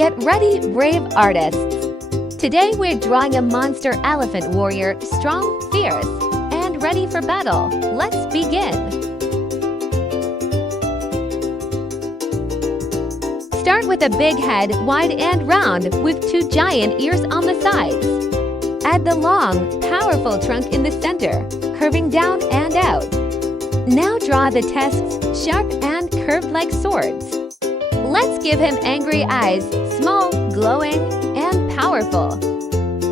Get ready, brave artists! Today we're drawing a monster elephant warrior, strong, fierce, and ready for battle. Let's begin! Start with a big head, wide and round, with 2 giant ears on the sides. Add the long, powerful trunk in the center, curving down and out. Now draw the tusks, sharp and curved like swords. Let's give him angry eyes, small, glowing, and powerful.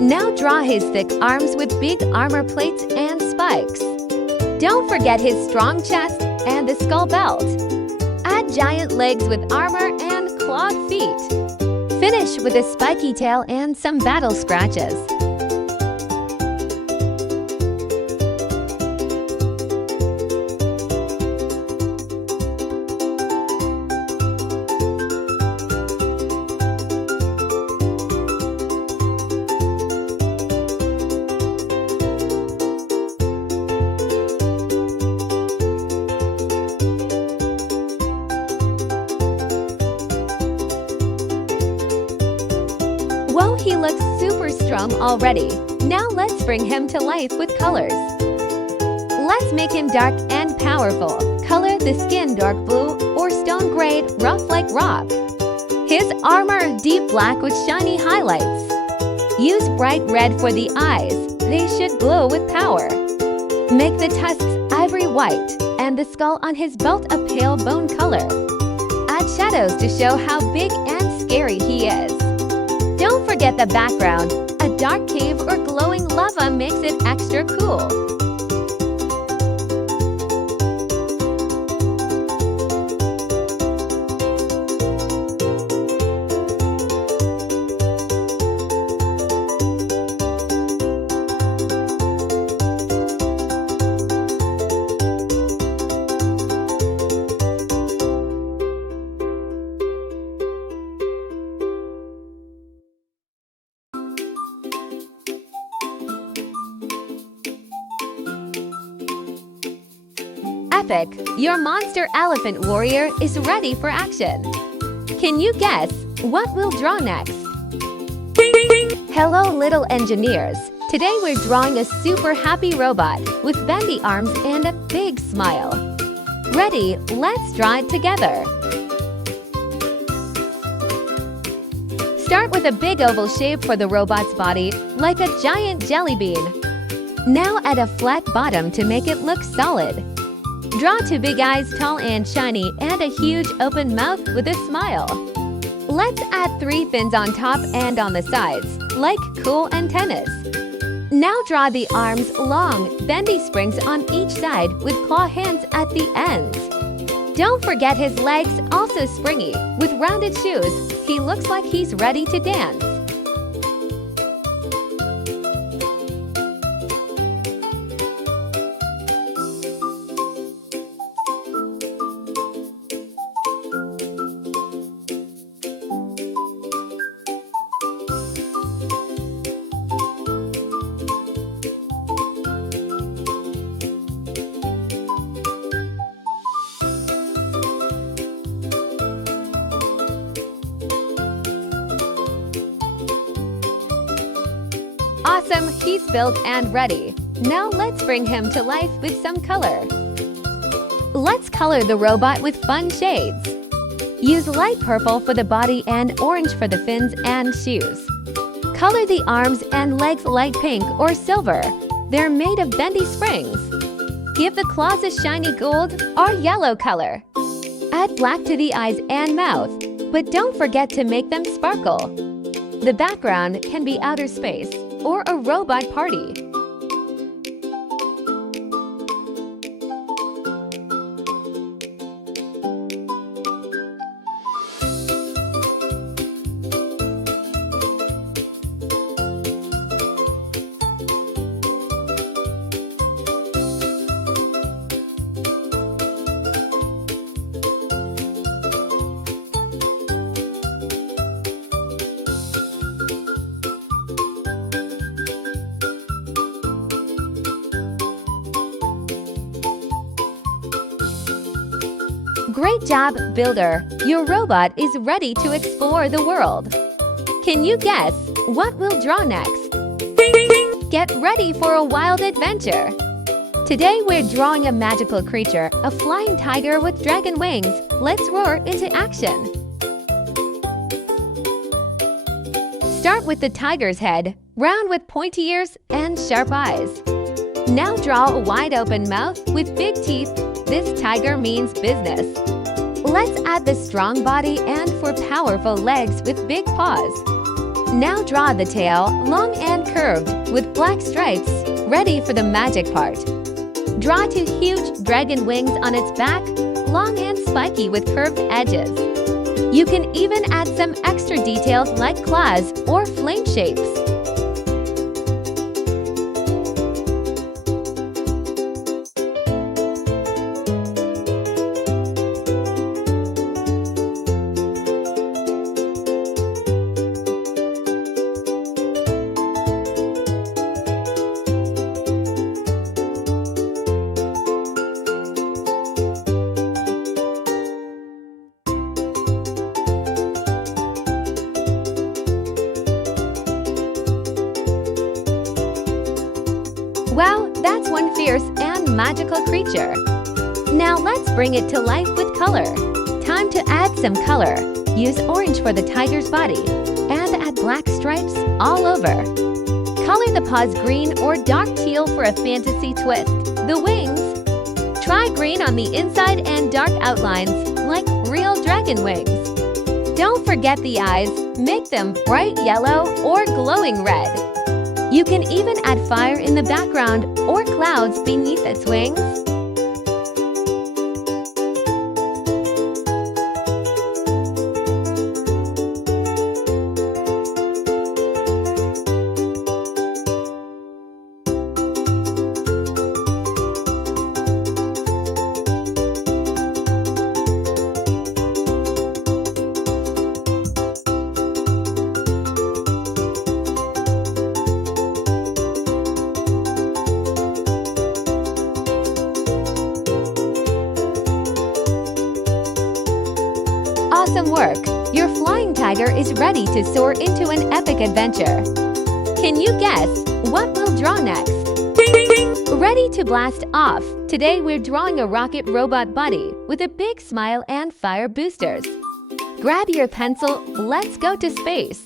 Now draw his thick arms with big armor plates and spikes. Don't forget his strong chest and the skull belt. Add giant legs with armor and clawed feet. Finish with a spiky tail and some battle scratches. Whoa, he looks super strong already. Now let's bring him to life with colors. Let's make him dark and powerful. Color the skin dark blue or stone gray, rough like rock. His armor deep black with shiny highlights. Use bright red for the eyes. They should glow with power. Make the tusks ivory white and the skull on his belt a pale bone color. Add shadows to show how big and scary he is. Don't forget the background. A dark cave or glowing lava makes it extra cool. Epic! Your monster elephant warrior is ready for action. Can you guess what we'll draw next? Hello little engineers! Today we're drawing a super happy robot with bendy arms and a big smile. Ready? Let's draw it together. Start with a big oval shape for the robot's body, like a giant jelly bean. Now add a flat bottom to make it look solid. Draw 2 big eyes, tall and shiny, and a huge open mouth with a smile. Let's add 3 fins on top and on the sides, like cool antennas. Now draw the arms long, bendy springs on each side with claw hands at the ends. Don't forget his legs, also springy, with rounded shoes. He looks like he's ready to dance. Awesome, he's built and ready. Now let's bring him to life with some color. Let's color the robot with fun shades. Use light purple for the body and orange for the fins and shoes. Color the arms and legs light pink or silver. They're made of bendy springs. Give the claws a shiny gold or yellow color. Add black to the eyes and mouth, but don't forget to make them sparkle. The background can be outer space or a robot party. Great job, Builder! Your robot is ready to explore the world. Can you guess what we'll draw next? Get ready for a wild adventure! Today we're drawing a magical creature, a flying tiger with dragon wings. Let's roar into action! Start with the tiger's head, round with pointy ears and sharp eyes. Now draw a wide-open mouth with big teeth. This tiger means business. Let's add the strong body and for powerful legs with big paws. Now draw the tail, long and curved, with black stripes, ready for the magic part. Draw two huge dragon wings on its back, long and spiky with curved edges. You can even add some extra details like claws or flame shapes. Wow, that's one fierce and magical creature. Now let's bring it to life with color. Time to add some color. Use orange for the tiger's body and add black stripes all over. Color the paws green or dark teal for a fantasy twist. The wings. Try green on the inside and dark outlines like real dragon wings. Don't forget the eyes. Make them bright yellow or glowing red. You can even add fire in the background or clouds beneath its wings. Awesome work! Your flying tiger is ready to soar into an epic adventure. Can you guess what we'll draw next? Ready to blast off! Today we're drawing a rocket robot body with a big smile and fire boosters. Grab your pencil, let's go to space!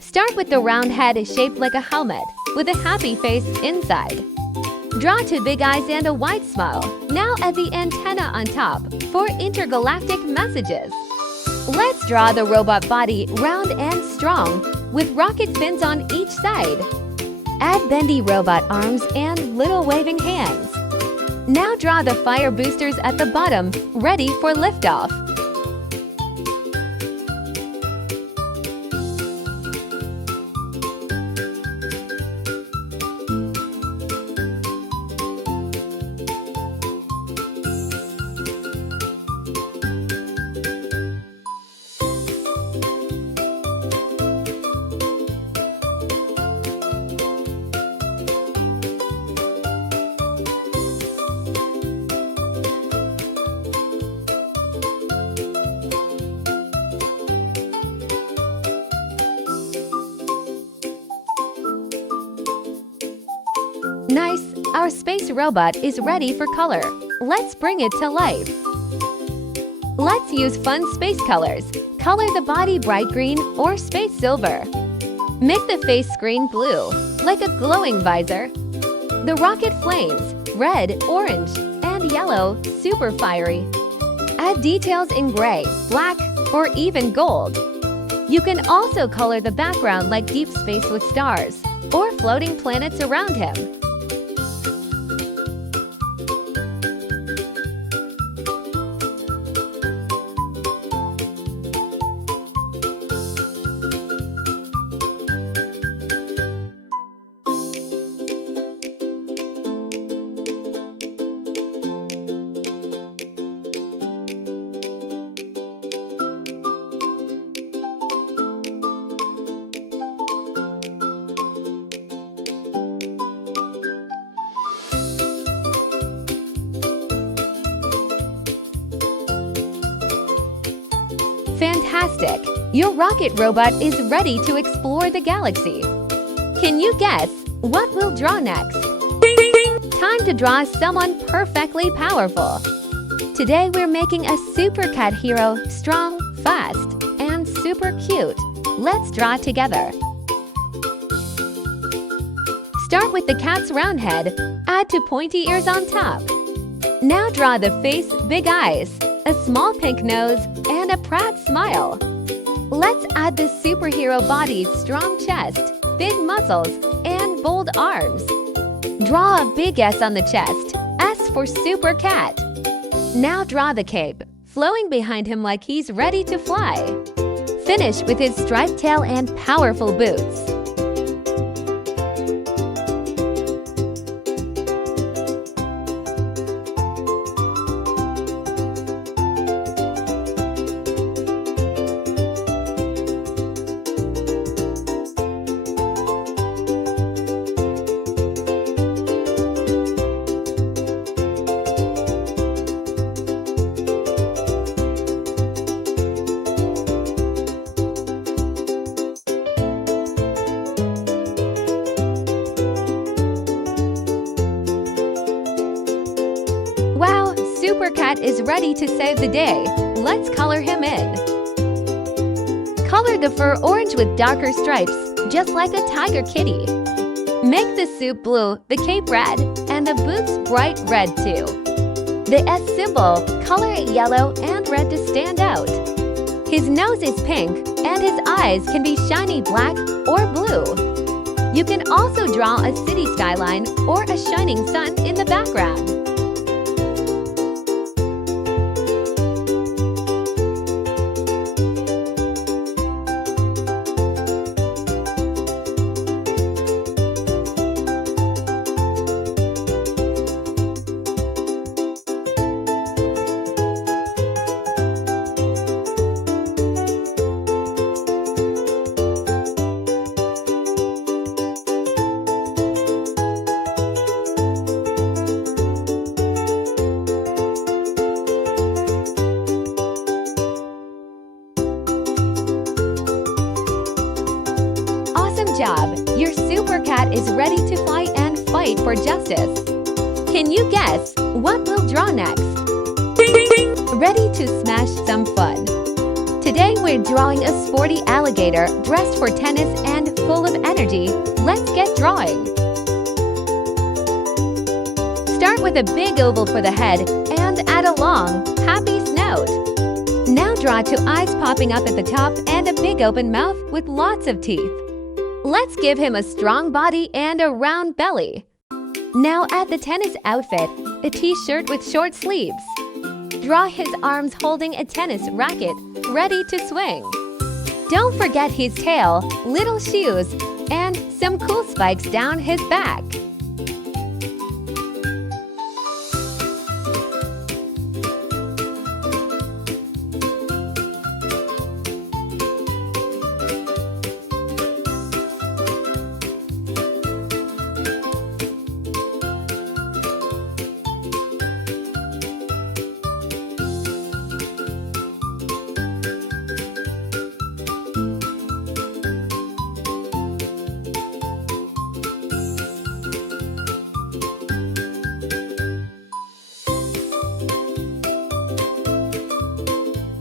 Start with the round head shaped like a helmet with a happy face inside. Draw two big eyes and a wide smile. Now add the antenna on top for intergalactic messages. Let's draw the robot body round and strong with rocket fins on each side. Add bendy robot arms and little waving hands. Now draw the fire boosters at the bottom, ready for liftoff. Nice! Our space robot is ready for color. Let's bring it to life. Let's use fun space colors. Color the body bright green or space silver. Make the face screen blue, like a glowing visor. The rocket flames, red, orange, and yellow, super fiery. Add details in gray, black, or even gold. You can also color the background like deep space with stars or floating planets around him. Fantastic! Your rocket robot is ready to explore the galaxy. Can you guess what we'll draw next? Time to draw someone perfectly powerful. Today we're making a super cat hero, strong, fast, and super cute. Let's draw together. Start with the cat's round head. Add 2 pointy ears on top. Now draw the face, big eyes, a small pink nose, and a proud smile. Let's add the superhero body's strong chest, big muscles, and bold arms. Draw a big S on the chest, S for Super Cat. Now draw the cape, flowing behind him like he's ready to fly. Finish with his striped tail and powerful boots. Wow, Super Cat is ready to save the day. Let's color him in. Color the fur orange with darker stripes, just like a tiger kitty. Make the suit blue, the cape red, and the boots bright red too. The S symbol, color it yellow and red to stand out. His nose is pink, and his eyes can be shiny black or blue. You can also draw a city skyline or a shining sun in the background. Job. Your Super Cat is ready to fly and fight for justice. Can you guess what we'll draw next? Ready to smash some fun. Today we're drawing a sporty alligator dressed for tennis and full of energy. Let's get drawing. Start with a big oval for the head and add a long, happy snout. Now draw 2 eyes popping up at the top and a big open mouth with lots of teeth. Let's give him a strong body and a round belly. Now add the tennis outfit, a t-shirt with short sleeves. Draw his arms holding a tennis racket, ready to swing. Don't forget his tail, little shoes, and some cool spikes down his back.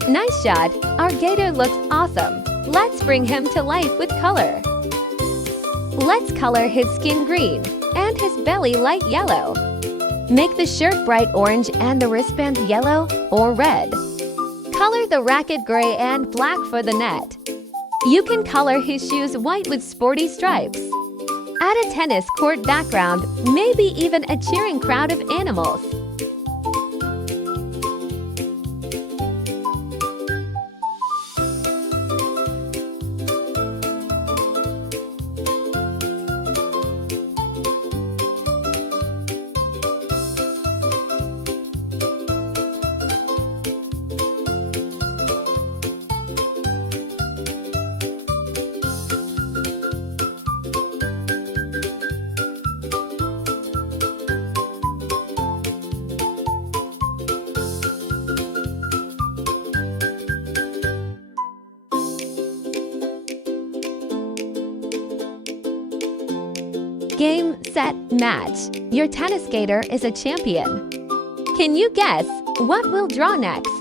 Nice shot! Our gator looks awesome. Let's bring him to life with color. Let's color his skin green and his belly light yellow. Make the shirt bright orange and the wristbands yellow or red. Color the racket gray and black for the net. You can color his shoes white with sporty stripes. Add a tennis court background, maybe even a cheering crowd of animals. Game, set, match. Your tennis skater is a champion. Can you guess what we'll draw next?